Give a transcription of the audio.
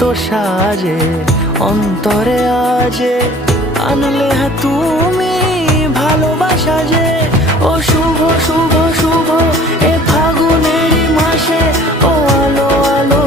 এত সাজে অন্তরে আজে আনলে হ্যাঁ তুমি ভালোবাসা যে। ও শুভ শুভ শুভ এ ফাগুনেরই মাসে, ও আলো আলো